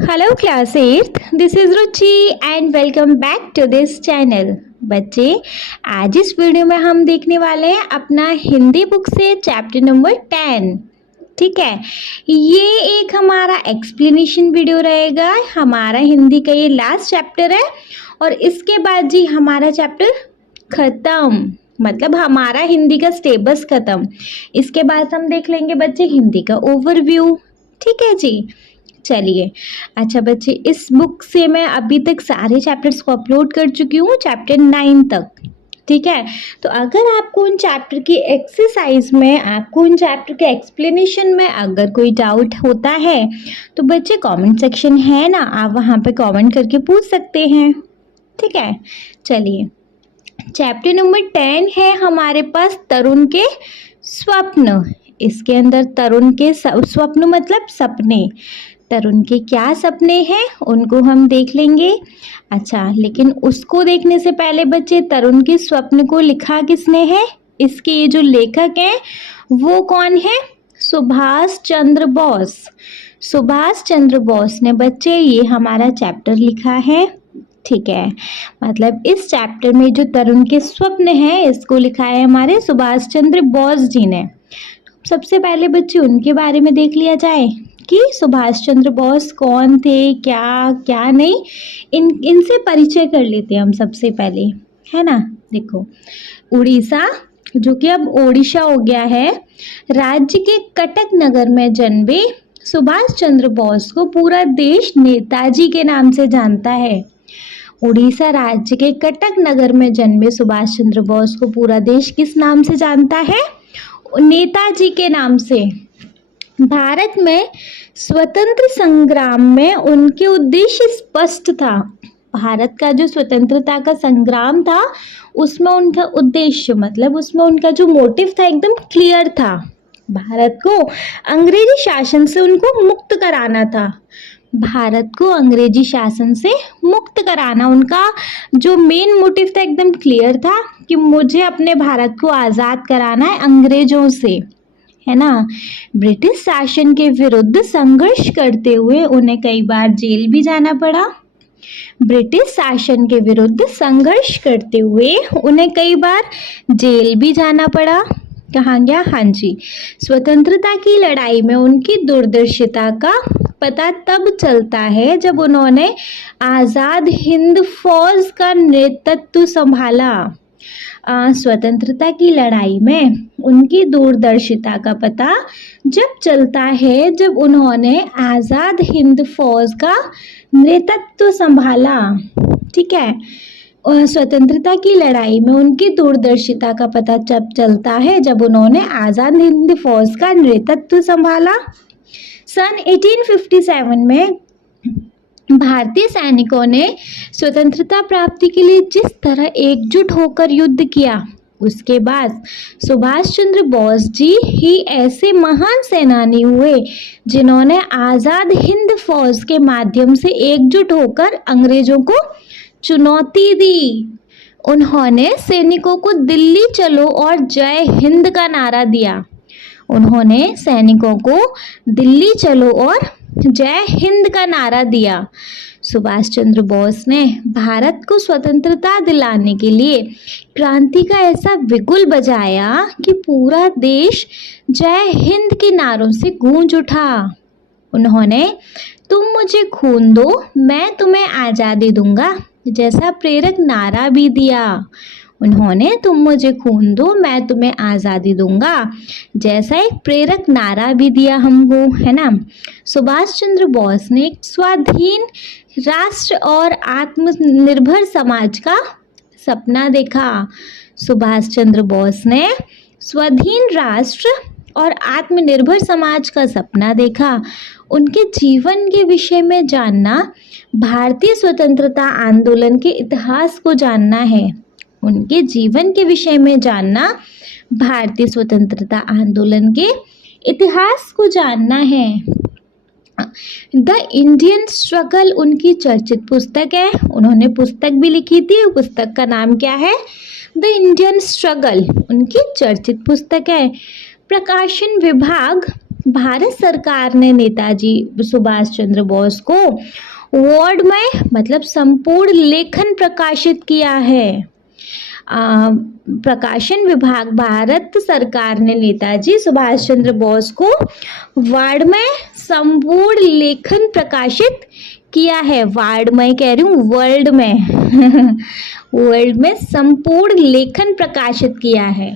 Hello class 8th, this is Ruchi and welcome back to this channel. बच्चे, आज इस video में हम देखने वाले हैं अपना हिंदी बुक से चैप्टर नंबर 10। ठीक है, ये एक हमारा एक्सप्लेनेशन वीडियो रहेगा। हमारा हिंदी का ये लास्ट चैप्टर है और इसके बाद जी हमारा चैप्टर खत्म, मतलब हमारा हिंदी का सिलेबस खत्म। इसके बाद हम देख लेंगे बच्चे हिंदी का ओवरव्यू। ठीक है जी, चलिए। अच्छा बच्चे, इस बुक से मैं अभी तक सारे चैप्टर्स को अपलोड कर चुकी हूँ, चैप्टर 9 तक। ठीक है, तो अगर आपको उन चैप्टर की एक्सरसाइज में, आपको उन चैप्टर के एक्सप्लेनेशन में अगर कोई डाउट होता है तो बच्चे कमेंट सेक्शन है ना, आप वहाँ पे कमेंट करके पूछ सकते हैं। ठीक है, चलिए। चैप्टर नंबर 10 है हमारे पास तरुण के स्वप्न। इसके अंदर तरुण के स्वप्न मतलब सपने। तरुण के क्या सपने हैं उनको हम देख लेंगे। अच्छा, लेकिन उसको देखने से पहले बच्चे, तरुण के स्वप्न को लिखा किसने है? इसके ये जो लेखक हैं वो कौन है? सुभाष चंद्र बोस। सुभाष चंद्र बोस ने बच्चे ये हमारा चैप्टर लिखा है। ठीक है, मतलब इस चैप्टर में जो तरुण के स्वप्न हैं इसको लिखा है हमारे सुभाष चंद्र बोस जी ने। सबसे पहले बच्चे उनके बारे में देख लिया जाए कि सुभाष चंद्र बोस कौन थे, क्या क्या नहीं, इनसे परिचय कर लेते हैं हम सबसे पहले, है ना। देखो, उड़ीसा, जो कि अब ओडिशा हो गया है, राज्य के कटक नगर में जन्मे सुभाष चंद्र बोस को पूरा देश नेताजी के नाम से जानता है। उड़ीसा राज्य के कटक नगर में जन्मे सुभाष चंद्र बोस को पूरा देश किस नाम से जानता है? नेताजी के नाम से। भारत में स्वतंत्र संग्राम में उनके उद्देश्य स्पष्ट था। भारत का जो स्वतंत्रता का संग्राम था उसमें उनका उद्देश्य, मतलब उसमें उनका जो मोटिव था एकदम क्लियर था। भारत को अंग्रेजी शासन से उनको मुक्त कराना था। भारत को अंग्रेजी शासन से मुक्त कराना उनका जो मेन मोटिव था एकदम क्लियर था कि मुझे अपने भारत को आज़ाद कराना है अंग्रेजों से, है ना। ब्रिटिश शासन के विरुद्ध संघर्ष करते हुए उन्हें कई बार जेल भी जाना पड़ा। ब्रिटिश शासन के विरुद्ध संघर्ष करते हुए उन्हें कई बार जेल भी जाना पड़ा। कहाँ गया? हाँ जी, स्वतंत्रता की लड़ाई में उनकी दूरदर्शिता का पता तब चलता है जब उन्होंने आज़ाद हिंद फौज का नेतृत्व संभाला। स्वतंत्रता की लड़ाई में उनकी दूरदर्शिता का पता जब चलता है जब उन्होंने आज़ाद हिंद फौज का नेतृत्व संभाला। ठीक है, स्वतंत्रता की लड़ाई में उनकी दूरदर्शिता का पता जब चलता है जब उन्होंने आज़ाद हिंद फौज का नेतृत्व संभाला। सन 1857 में भारतीय सैनिकों ने स्वतंत्रता प्राप्ति के लिए जिस तरह एकजुट होकर युद्ध किया, उसके बाद सुभाष चंद्र बोस जी ही ऐसे महान सेनानी हुए जिन्होंने आज़ाद हिंद फौज के माध्यम से एकजुट होकर अंग्रेजों को चुनौती दी। उन्होंने सैनिकों को दिल्ली चलो और जय हिंद का नारा दिया। उन्होंने सैनिकों को दिल्ली चलो और जय हिंद का नारा दिया। सुभाष चंद्र बोस ने भारत को स्वतंत्रता दिलाने के लिए क्रांति का ऐसा बिगुल बजाया कि पूरा देश जय हिंद के नारों से गूंज उठा। उन्होंने तुम मुझे खून दो मैं तुम्हें आज़ादी दूंगा जैसा प्रेरक नारा भी दिया। उन्होंने तुम मुझे खून दो मैं तुम्हें आज़ादी दूंगा जैसा एक प्रेरक नारा भी दिया हमको, है ना। सुभाष चंद्र बोस ने एक स्वाधीन राष्ट्र और आत्मनिर्भर समाज का सपना देखा। सुभाष चंद्र बोस ने स्वाधीन राष्ट्र और आत्मनिर्भर समाज का सपना देखा। उनके जीवन के विषय में जानना भारतीय स्वतंत्रता आंदोलन के इतिहास को जानना है। उनके जीवन के विषय में जानना भारतीय स्वतंत्रता आंदोलन के इतिहास को जानना है। द इंडियन स्ट्रगल उनकी चर्चित पुस्तक है। उन्होंने पुस्तक भी लिखी थी, पुस्तक का नाम क्या है? द इंडियन स्ट्रगल उनकी चर्चित पुस्तक है। प्रकाशन विभाग भारत सरकार ने नेताजी सुभाष चंद्र बोस को वर्ड में मतलब संपूर्ण लेखन प्रकाशित किया है। प्रकाशन विभाग भारत सरकार ने नेताजी सुभाष चंद्र बोस को वर्ड में संपूर्ण लेखन प्रकाशित किया है। वर्ड में कह रही हूँ, वर्ल्ड में वर्ल्ड में संपूर्ण लेखन प्रकाशित किया है।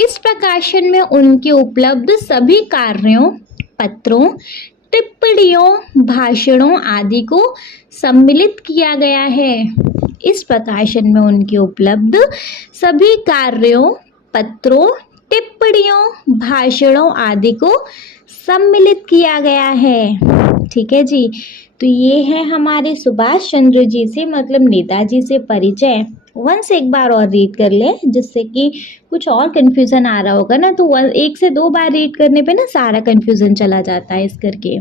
इस प्रकाशन में उनके उपलब्ध सभी कार्यों, पत्रों, टिप्पणियों, भाषणों आदि को सम्मिलित किया गया है। इस प्रकाशन में उनके उपलब्ध सभी कार्यों, पत्रों, टिप्पणियों, भाषणों आदि को सम्मिलित किया गया है। ठीक है जी, तो ये है हमारे सुभाष चंद्र जी से मतलब नेताजी से परिचय। वंस एक बार और रीड कर ले, जिससे कि कुछ और कन्फ्यूज़न आ रहा होगा ना, तो एक से दो बार रीड करने पे ना सारा कन्फ्यूज़न चला जाता है इस करके।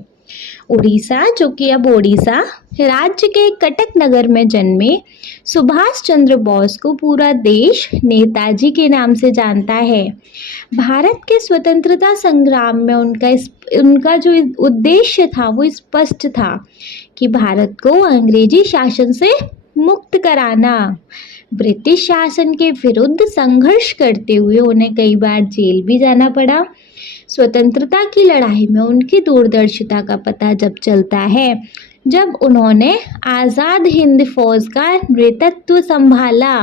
उड़ीसा, जो कि अब ओडिशा राज्य के कटक नगर में जन्मे सुभाष चंद्र बोस को पूरा देश नेताजी के नाम से जानता है। भारत के स्वतंत्रता संग्राम में उनका जो उद्देश्य था वो स्पष्ट था कि भारत को अंग्रेजी शासन से मुक्त कराना। ब्रिटिश शासन के विरुद्ध संघर्ष करते हुए उन्हें कई बार जेल भी जाना पड़ा। स्वतंत्रता की लड़ाई में उनकी दूरदर्शिता का पता जब चलता है जब उन्होंने आज़ाद हिंद फौज का नेतृत्व संभाला।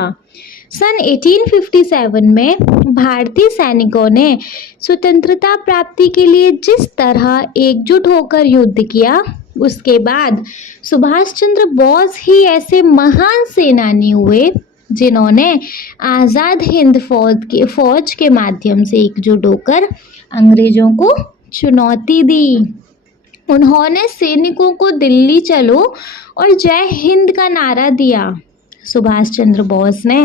सन 1857 में भारतीय सैनिकों ने स्वतंत्रता प्राप्ति के लिए जिस तरह एकजुट होकर युद्ध किया, उसके बाद सुभाष चंद्र बोस ही ऐसे महान सेनानी हुए जिन्होंने आज़ाद हिंद फौज के माध्यम से एकजुट होकर अंग्रेजों को चुनौती दी। उन्होंने सैनिकों को दिल्ली चलो और जय हिंद का नारा दिया। सुभाष चंद्र बोस ने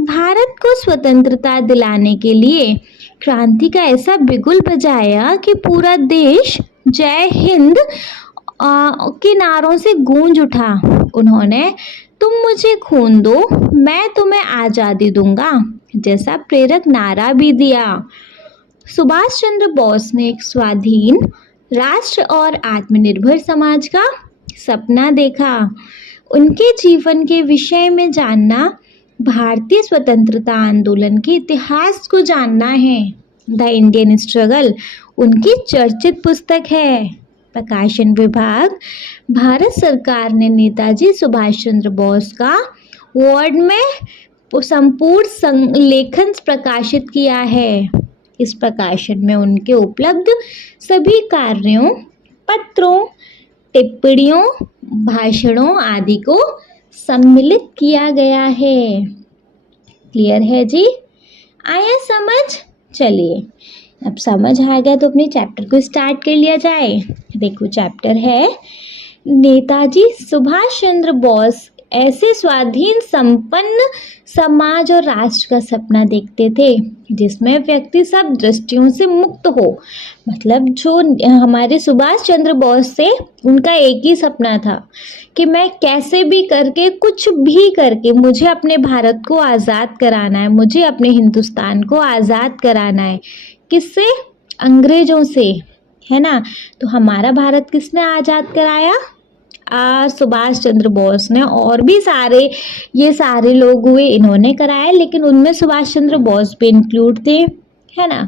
भारत को स्वतंत्रता दिलाने के लिए क्रांति का ऐसा बिगुल बजाया कि पूरा देश जय हिंद के नारों से गूंज उठा। उन्होंने तुम मुझे खून दो, मैं तुम्हें आज़ादी दूंगा जैसा प्रेरक नारा भी दिया। सुभाष चंद्र बोस ने एक स्वाधीन राष्ट्र और आत्मनिर्भर समाज का सपना देखा। उनके जीवन के विषय में जानना भारतीय स्वतंत्रता आंदोलन के इतिहास को जानना है। द इंडियन स्ट्रगल उनकी चर्चित पुस्तक है। प्रकाशन विभाग भारत सरकार ने नेताजी सुभाष चंद्र बोस का वर्ड में संपूर्ण लेखन प्रकाशित किया है। इस प्रकाशन में उनके उपलब्ध सभी कार्यों, पत्रों, टिप्पणियों, भाषणों आदि को सम्मिलित किया गया है। क्लियर है जी? आया समझ? चलिए, अब समझ आ गया तो अपने चैप्टर को स्टार्ट कर लिया जाए। देखो, चैप्टर है नेताजी सुभाष चंद्र बोस ऐसे स्वाधीन संपन्न समाज और राष्ट्र का सपना देखते थे जिसमें व्यक्ति सब दृष्टियों से मुक्त हो। मतलब जो हमारे सुभाष चंद्र बोस थे, उनका एक ही सपना था कि मैं कैसे भी करके, कुछ भी करके मुझे अपने भारत को आज़ाद कराना है, मुझे अपने हिंदुस्तान को आज़ाद कराना है। किससे? अंग्रेजों से, है ना। तो हमारा भारत किसने आज़ाद कराया? सुभाष चंद्र बोस ने। और भी ये सारे लोग हुए, इन्होंने कराया, लेकिन उनमें सुभाष चंद्र बोस भी इंक्लूड थे, है ना।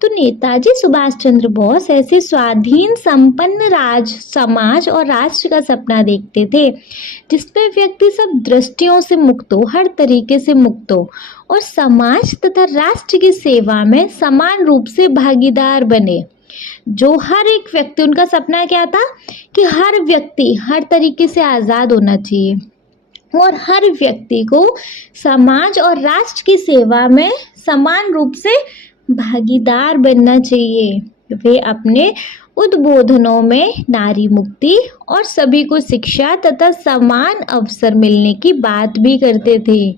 तो नेताजी सुभाष चंद्र बोस ऐसे स्वाधीन संपन्न समाज और राष्ट्र का सपना देखते थे जिसमें व्यक्ति सब दृष्टियों से मुक्त हो, हर तरीके से मुक्त हो और समाज तथा राष्ट्र की सेवा में समान रूप से भागीदार बने। जो हर एक व्यक्ति, उनका सपना क्या था कि हर व्यक्ति हर तरीके से आज़ाद होना चाहिए और हर व्यक्ति को समाज और राष्ट्र की सेवा में समान रूप से भागीदार बनना चाहिए। वे अपने उद्बोधनों में नारी मुक्ति और सभी को शिक्षा तथा समान अवसर मिलने की बात भी करते थे।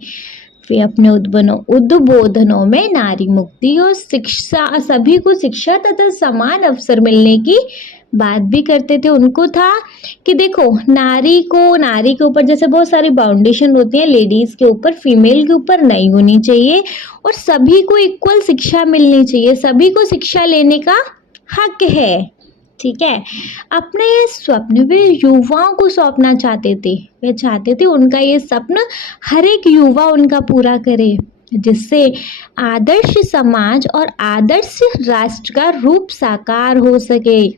वे अपने उद्बोधनों में नारी मुक्ति और शिक्षा, सभी को शिक्षा तथा समान अवसर मिलने की बात भी करते थे, उनको था कि देखो नारी के ऊपर जैसे बहुत सारी बाउंडेशन होती है, लेडीज के ऊपर, फीमेल के ऊपर नहीं होनी चाहिए और सभी को इक्वल शिक्षा मिलनी चाहिए, सभी को शिक्षा लेने का हक है। ठीक है, अपने ये स्वप्न वे युवाओं को सौंपना चाहते थे। वे चाहते थे उनका ये सपना हर एक युवा उनका पूरा करे, जिससे आदर्श समाज और आदर्श राष्ट्र का रूप साकार हो सके,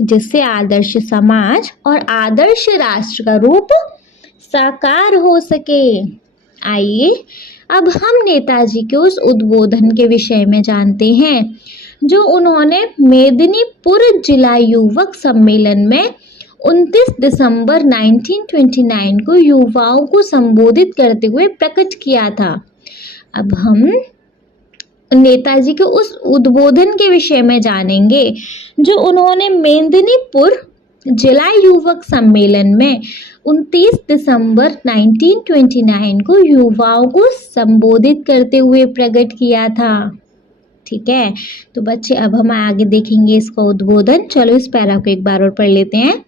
जिससे आदर्श समाज और आदर्श राष्ट्र का रूप साकार हो सके। आइए अब हम नेताजी के उस उद्बोधन के विषय में जानते हैं जो उन्होंने मेदिनीपुर जिला युवक सम्मेलन में 29 दिसंबर 1929 को युवाओं को संबोधित करते हुए प्रकट किया था। अब हम नेताजी के उस उद्बोधन के विषय में जानेंगे जो उन्होंने मेदिनीपुर जिला युवक सम्मेलन में 29 दिसंबर 1929 को युवाओं को संबोधित करते हुए प्रकट किया था। ठीक है, तो बच्चे अब हम आगे देखेंगे इसका उद्बोधन। चलो इस पैरा को एक बार और पढ़ लेते हैं।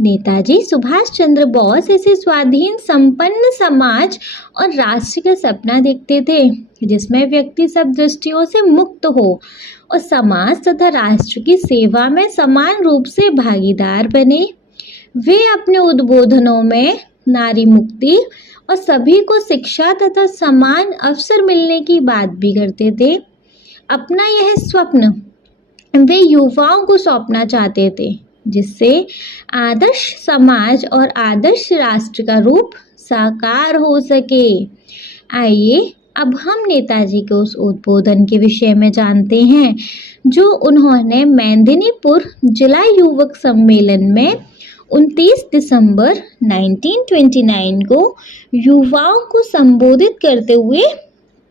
नेताजी सुभाष चंद्र बोस ऐसे स्वाधीन संपन्न समाज और राष्ट्र का सपना देखते थे जिसमें व्यक्ति सब दृष्टियों से मुक्त हो और समाज तथा राष्ट्र की सेवा में समान रूप से भागीदार बने। वे अपने उद्बोधनों में नारी मुक्ति और सभी को शिक्षा तथा समान अवसर मिलने की बात भी करते थे। अपना यह स्वप्न वे युवाओं को सौंपना चाहते थे, जिससे आदर्श समाज और आदर्श राष्ट्र का रूप साकार हो सके। आइए अब हम नेताजी के उस उद्बोधन के विषय में जानते हैं जो उन्होंने मेदिनीपुर जिला युवक सम्मेलन में 29 दिसंबर 1929 को युवाओं को संबोधित करते हुए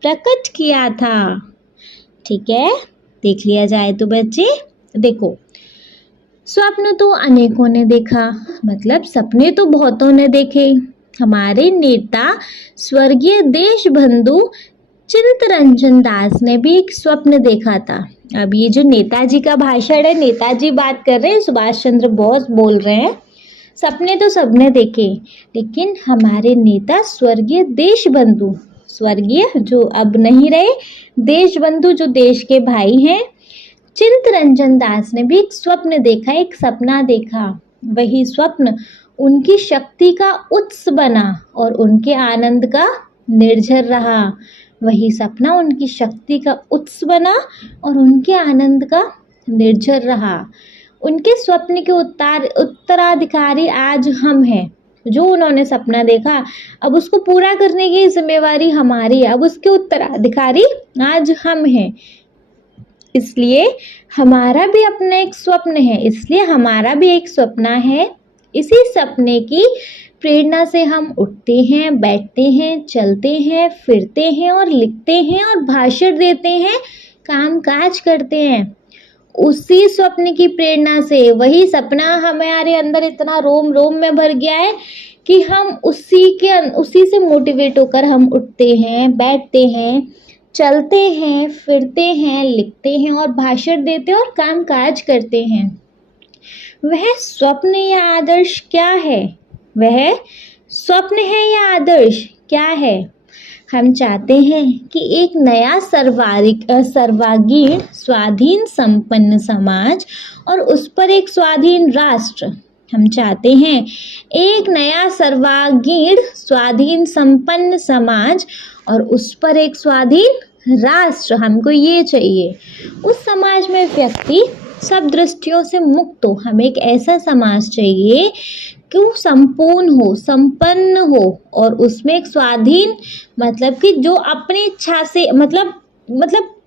प्रकट किया था। ठीक है, देख लिया जाए तो बच्चे देखो, स्वप्न तो अनेकों ने देखा, मतलब सपने तो बहुतों ने देखे। हमारे नेता स्वर्गीय देशबंधु चित्तरंजन दास ने भी एक स्वप्न देखा था। अब ये जो नेताजी का भाषण है, नेताजी बात कर रहे हैं, सुभाष चंद्र बोस बोल रहे हैं। सपने तो सबने देखे, लेकिन हमारे नेता स्वर्गीय देशबंधु, स्वर्गीय जो अब नहीं रहे, देशबंधु जो देश के भाई हैं, चित्तरंजन दास ने भी एक स्वप्न देखा, एक सपना देखा। वही स्वप्न उनकी शक्ति का उत्स बना और उनके आनंद का निर्झर रहा। वही सपना उनकी शक्ति का उत्स बना और उनके आनंद का निर्झर रहा। उनके स्वप्न के उत्तराधिकारी आज हम हैं। जो उन्होंने सपना देखा, अब उसको पूरा करने की जिम्मेवारी हमारी है। अब उसके उत्तराधिकारी आज हम हैं। इसलिए हमारा भी अपना एक स्वप्न है, इसलिए हमारा भी एक सपना है। इसी सपने की प्रेरणा से हम उठते हैं, बैठते हैं, चलते हैं, फिरते हैं और लिखते हैं और भाषण देते हैं, काम काज करते हैं। उसी स्वप्न की प्रेरणा से, वही सपना हमारे अंदर इतना रोम रोम में भर गया है कि हम उसी से मोटिवेट होकर हम उठते हैं, बैठते हैं, चलते हैं, फिरते हैं, लिखते हैं और भाषण देते हैं और काम काज करते हैं। वह स्वप्न या आदर्श क्या है? वह स्वप्न है या आदर्श क्या है? हम चाहते हैं कि एक नया सर्वांगीण स्वाधीन संपन्न समाज और उस पर एक स्वाधीन राष्ट्र। हम चाहते हैं एक नया सर्वांगीण स्वाधीन संपन्न समाज और उस पर एक स्वाधीन राष्ट्र। हमको ये चाहिए। उस समाज में व्यक्ति सब दृष्टियों से मुक्त हो। हमें एक ऐसा समाज चाहिए कि वो संपूर्ण हो, संपन्न हो और उसमें एक स्वाधीन, मतलब कि जो अपनी इच्छा से, मतलब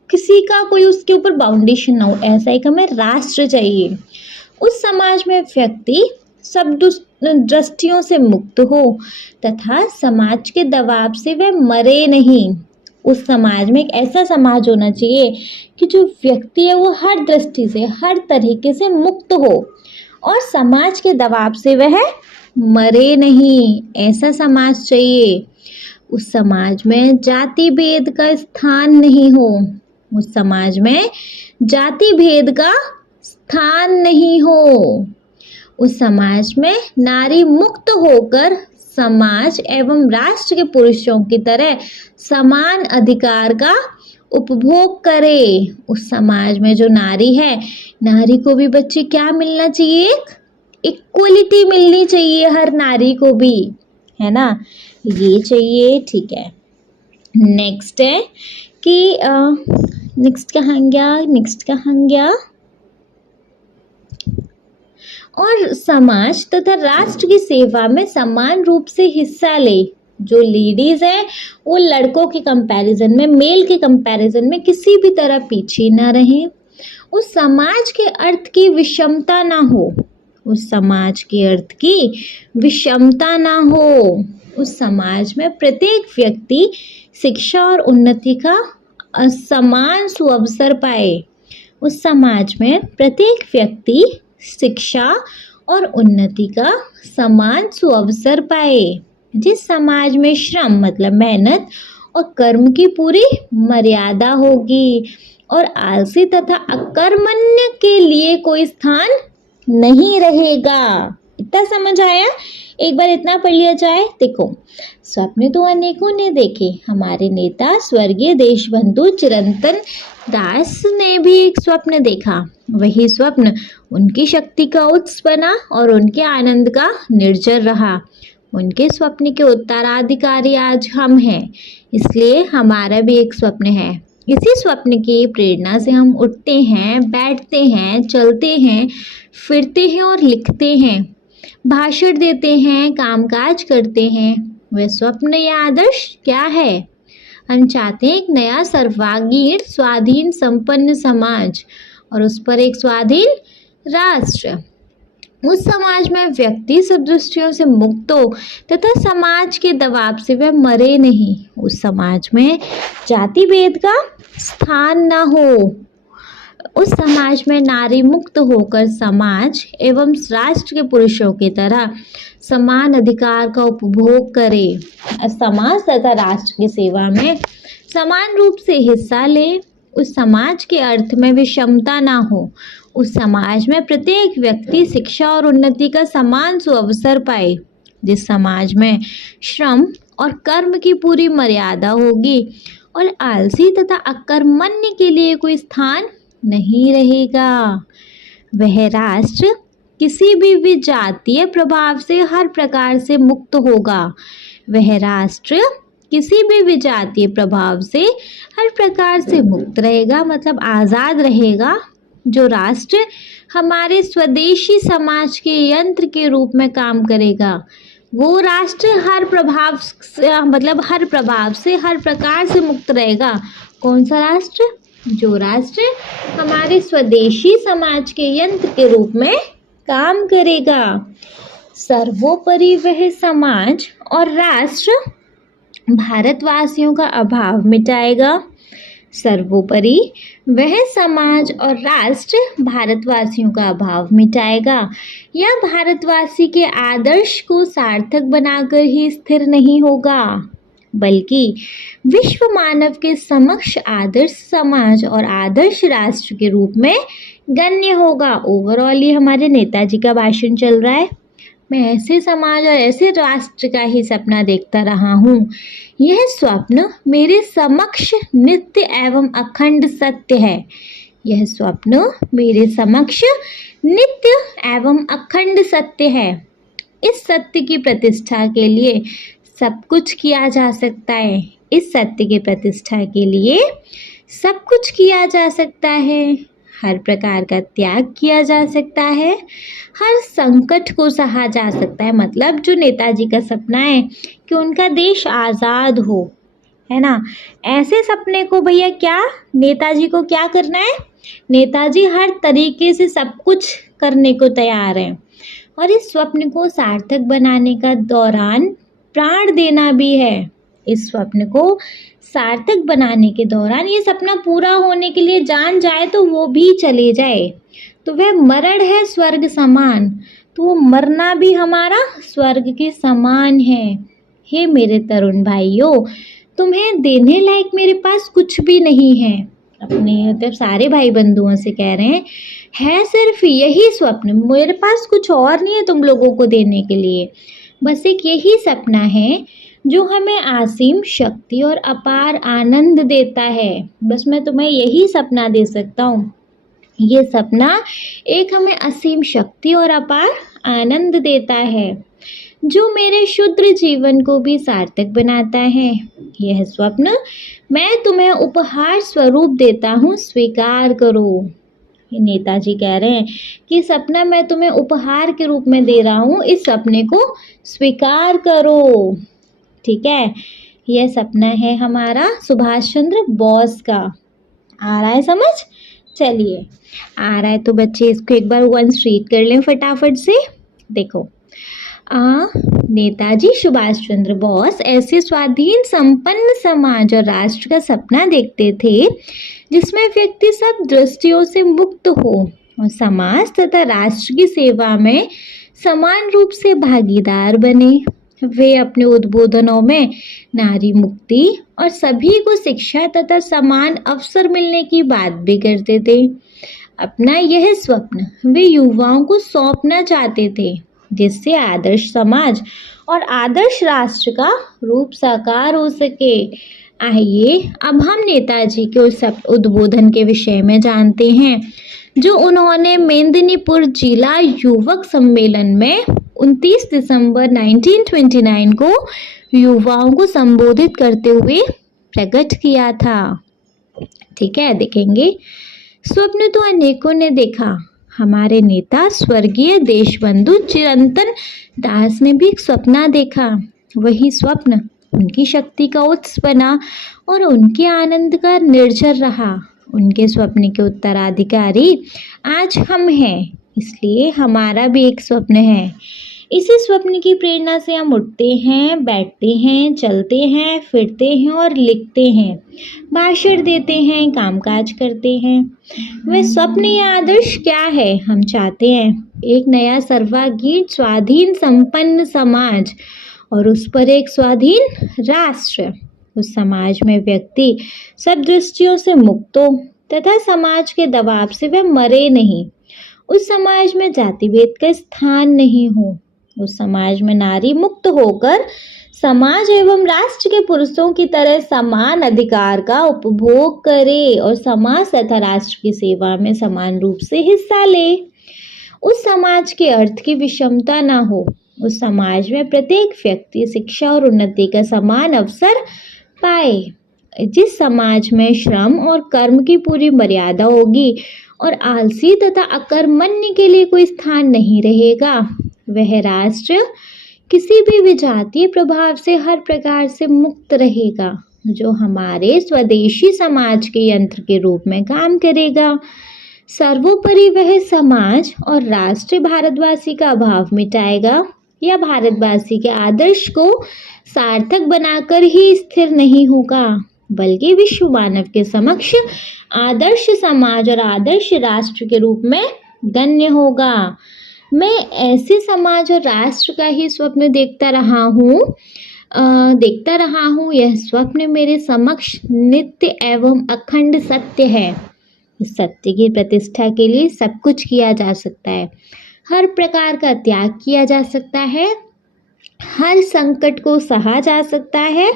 किसी का कोई उसके ऊपर बाउंडेशन ना हो, ऐसा एक हमें राष्ट्र चाहिए। उस समाज में व्यक्ति सब दृष्टियों से मुक्त हो तथा समाज के दबाव से वह मरे नहीं। उस समाज में एक ऐसा समाज होना चाहिए कि जो व्यक्ति है वो हर दृष्टि से, हर तरीके से मुक्त हो और समाज के दबाव से वह मरे नहीं। ऐसा समाज चाहिए। उस समाज में जाति भेद का स्थान नहीं हो। उस समाज में जाति भेद का स्थान नहीं हो। उस समाज में नारी मुक्त होकर समाज एवं राष्ट्र के पुरुषों की तरह समान अधिकार का उपभोग करे। उस समाज में जो नारी है, नारी को भी बच्चे क्या मिलना चाहिए, एक इक्वलिटी मिलनी चाहिए हर नारी को भी, है ना, ये चाहिए। ठीक है, नेक्स्ट है कि नेक्स्ट कहाँ गया और समाज तथा राष्ट्र की सेवा में समान रूप से हिस्सा ले। जो लेडीज है वो लड़कों के कंपैरिजन में, मेल के कंपैरिजन में किसी भी तरह पीछे ना रहे। उस समाज के अर्थ की विषमता ना हो। उस समाज के अर्थ की विषमता ना हो। उस समाज में प्रत्येक व्यक्ति शिक्षा और उन्नति का समान सुअवसर पाए। उस समाज में प्रत्येक व्यक्ति शिक्षा और उन्नति का समान सुअवसर पाए। जिस समाज में श्रम मतलब मेहनत और कर्म की पूरी मर्यादा होगी और आलसी तथा अकर्मण्य के लिए कोई स्थान नहीं रहेगा। इतना समझ आया? एक बार इतना पढ़ लिया जाए। देखो, स्वप्न तो अनेकों ने देखे। हमारे नेता स्वर्गीय देशबंधु चिरंतन दास ने भी एक स्वप्न देखा। वही स्वप्न उनकी शक्ति का उत्स बना और उनके आनंद का निर्जर रहा। उनके स्वप्न के उत्तराधिकारी आज हम हैं, इसलिए हमारा भी एक स्वप्न है। इसी स्वप्न की प्रेरणा से हम उठते हैं, बैठते हैं, चलते हैं, फिरते हैं और लिखते हैं, भाषण देते हैं, कामकाज करते हैं। वह स्वप्न या आदर्श क्या है? हम चाहते हैं एक नया सर्वांगीण स्वाधीन संपन्न समाज और उस पर एक स्वाधीन राष्ट्र। उस समाज में व्यक्ति सब दृष्टियों से मुक्त हो तथा समाज के दबाव से वह मरे नहीं। उस समाज में जाति भेद का स्थान न हो। उस समाज में नारी मुक्त होकर समाज एवं राष्ट्र के पुरुषों की तरह समान अधिकार का उपभोग करे। समाज तथा राष्ट्र की सेवा में समान रूप से हिस्सा ले। उस समाज के अर्थ में विषमता ना हो। उस समाज में प्रत्येक व्यक्ति शिक्षा और उन्नति का समान सुअवसर पाए। जिस समाज में श्रम और कर्म की पूरी मर्यादा होगी और आलसी तथा अकर्मण्य के लिए कोई स्थान नहीं रहेगा। वह राष्ट्र किसी भी विजातीय प्रभाव से हर प्रकार से मुक्त होगा। वह राष्ट्र किसी भी विजातीय प्रभाव से हर प्रकार से मुक्त रहेगा, मतलब आज़ाद रहेगा। जो राष्ट्र हमारे स्वदेशी समाज के यंत्र के रूप में काम करेगा, वो राष्ट्र हर प्रभाव से, मतलब हर प्रभाव से हर प्रकार से मुक्त रहेगा। कौन सा राष्ट्र? जो राष्ट्र हमारे स्वदेशी समाज के यंत्र के रूप में काम करेगा। सर्वोपरि वह समाज और राष्ट्र भारतवासियों का अभाव मिटाएगा। सर्वोपरि वह समाज और राष्ट्र भारतवासियों का अभाव मिटाएगा। यह भारतवासी के आदर्श को सार्थक बनाकर ही स्थिर नहीं होगा, बल्कि विश्व मानव के समक्ष आदर्श समाज और आदर्श राष्ट्र के रूप में गण्य होगा। ओवरऑल ये हमारे नेताजी का भाषण चल रहा है। मैं ऐसे समाज और ऐसे राष्ट्र का ही सपना देखता रहा हूँ। यह स्वप्न मेरे समक्ष नित्य एवं अखंड सत्य है। यह स्वप्न मेरे समक्ष नित्य एवं अखंड सत्य है। इस सत्य की प्रतिष्ठा के लिए सब कुछ किया जा सकता है। इस सत्य की प्रतिष्ठा के लिए सब कुछ किया जा सकता है। हर प्रकार का त्याग किया जा सकता है। हर संकट को सहा जा सकता है। मतलब जो नेताजी का सपना है कि उनका देश आज़ाद हो, है ना, ऐसे सपने को भैया क्या नेताजी को क्या करना है? नेताजी हर तरीके से सब कुछ करने को तैयार हैं और इस स्वप्न को सार्थक बनाने का दौरान प्राण देना भी है। इस स्वप्न को सार्थक बनाने के दौरान ये सपना पूरा होने के लिए जान जाए तो वो भी चले जाए तो वह मरण है स्वर्ग समान, तो वो मरना भी हमारा स्वर्ग के समान है। हे मेरे तरुण भाइयों, तुम्हें देने लायक मेरे पास कुछ भी नहीं है, अपने मतलब सारे भाई बंधुओं से कह रहे हैं, है सिर्फ यही स्वप्न, मेरे पास कुछ और नहीं है तुम लोगों को देने के लिए, बस एक यही सपना है जो हमें असीम शक्ति और अपार आनंद देता है। बस मैं तुम्हें यही सपना दे सकता हूँ। ये सपना एक हमें असीम शक्ति और अपार आनंद देता है, जो मेरे क्षुद्र जीवन को भी सार्थक बनाता है। यह स्वप्न मैं तुम्हें उपहार स्वरूप देता हूँ, स्वीकार करो। ये नेताजी कह रहे हैं कि सपना मैं तुम्हें उपहार के रूप में दे रहा हूँ, इस सपने को स्वीकार करो। ठीक है, यह सपना है हमारा सुभाष चंद्र बोस का। आ रहा है समझ? चलिए, आ रहा है तो बच्चे इसको एक बार वंस रीड कर लें फटाफट से। देखो, नेताजी सुभाष चंद्र बोस ऐसे स्वाधीन संपन्न समाज और राष्ट्र का सपना देखते थे जिसमें व्यक्ति सब दृष्टियों से मुक्त हो और समाज तथा राष्ट्र की सेवा में समान रूप से भागीदार बने। वे अपने उद्बोधनों में नारी मुक्ति और सभी को शिक्षा तथा समान अवसर मिलने की बात भी करते थे। अपना यह स्वप्न वे युवाओं को सौंपना चाहते थे, जिससे आदर्श समाज और आदर्श राष्ट्र का रूप साकार हो सके। आइए अब हम नेताजी के उस उद्बोधन के विषय में जानते हैं जो उन्होंने मेदिनीपुर जिला युवक सम्मेलन में 29 दिसंबर 1929 को युवाओं को संबोधित करते हुए प्रकट किया था। ठीक है, देखेंगे। स्वप्न तो अनेकों ने देखा। हमारे नेता स्वर्गीय देशबंधु चिरंतन दास ने भी एक सपना देखा। वही स्वप्न उनकी शक्ति का उत्स बना और उनके आनंद का निर्झर रहा। उनके स्वप्न के उत्तराधिकारी आज हम हैं, इसलिए हमारा भी एक स्वप्न है। इसी स्वप्न की प्रेरणा से हम उठते हैं, बैठते हैं, चलते हैं, फिरते हैं और लिखते हैं, भाषण देते हैं, कामकाज करते हैं। वह स्वप्न या आदर्श क्या है? हम चाहते हैं एक नया सर्वांगीण स्वाधीन संपन्न समाज और उस पर एक स्वाधीन राष्ट्र। उस समाज में व्यक्ति सब दृष्टियों से मुक्त हो तथा समाज के दबाव से वह मरे नहीं। उस समाज में जाति भेद का स्थान नहीं हो। उस समाज में नारी मुक्त होकर समाज एवं राष्ट्र के पुरुषों की तरह समान अधिकार का उपभोग करे और समाज तथा राष्ट्र की सेवा में समान रूप से हिस्सा ले। उस समाज के अर्थ की विषमता न हो। उस समाज में प्रत्येक व्यक्ति शिक्षा और उन्नति का समान अवसर पाए। जिस समाज में श्रम और कर्म की पूरी मर्यादा होगी और आलसी तथा अकर्मण्य के लिए कोई स्थान नहीं रहेगा, वह राष्ट्र किसी भी विजातीय प्रभाव से हर प्रकार से मुक्त रहेगा, जो हमारे स्वदेशी समाज के यंत्र के रूप में काम करेगा। सर्वोपरि वह समाज और राष्ट्र भारतवासी का अभाव मिटाएगा या भारतवासी के आदर्श को सार्थक बनाकर ही स्थिर नहीं होगा, बल्कि विश्व मानव के समक्ष आदर्श समाज और आदर्श राष्ट्र के रूप में गण्य होगा। मैं ऐसे समाज और राष्ट्र का ही स्वप्न देखता रहा हूँ। यह स्वप्न मेरे समक्ष नित्य एवं अखंड सत्य है। इस सत्य की प्रतिष्ठा के लिए सब कुछ किया जा सकता है, हर प्रकार का त्याग किया जा सकता है, हर संकट को सहा जा सकता है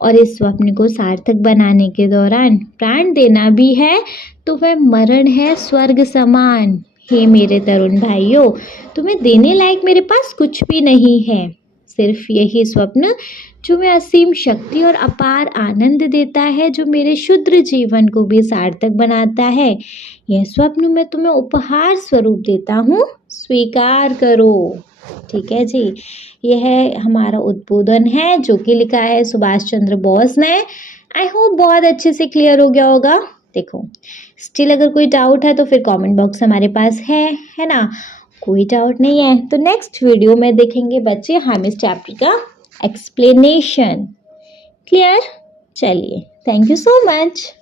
और इस स्वप्न को सार्थक बनाने के दौरान प्राण देना भी है तो वह मरण है स्वर्ग समान। हे मेरे तरुण भाइयों, तुम्हें देने लायक मेरे पास कुछ भी नहीं है, सिर्फ यही स्वप्न जो मैं असीम शक्ति और अपार आनंद देता है, जो मेरे क्षुद्र जीवन को भी सार्थक बनाता है। यह स्वप्न मैं तुम्हें उपहार स्वरूप देता हूँ, स्वीकार करो। ठीक है जी, यह हमारा उद्बोधन है जो कि लिखा है सुभाष चंद्र बोस ने। आई होप बहुत अच्छे से क्लियर हो गया होगा। देखो, स्टिल अगर कोई डाउट है तो फिर कमेंट बॉक्स हमारे पास है ना? कोई डाउट नहीं है तो नेक्स्ट वीडियो में देखेंगे बच्चे हम इस चैप्टर का एक्सप्लेनेशन। क्लियर? चलिए, थैंक यू सो मच।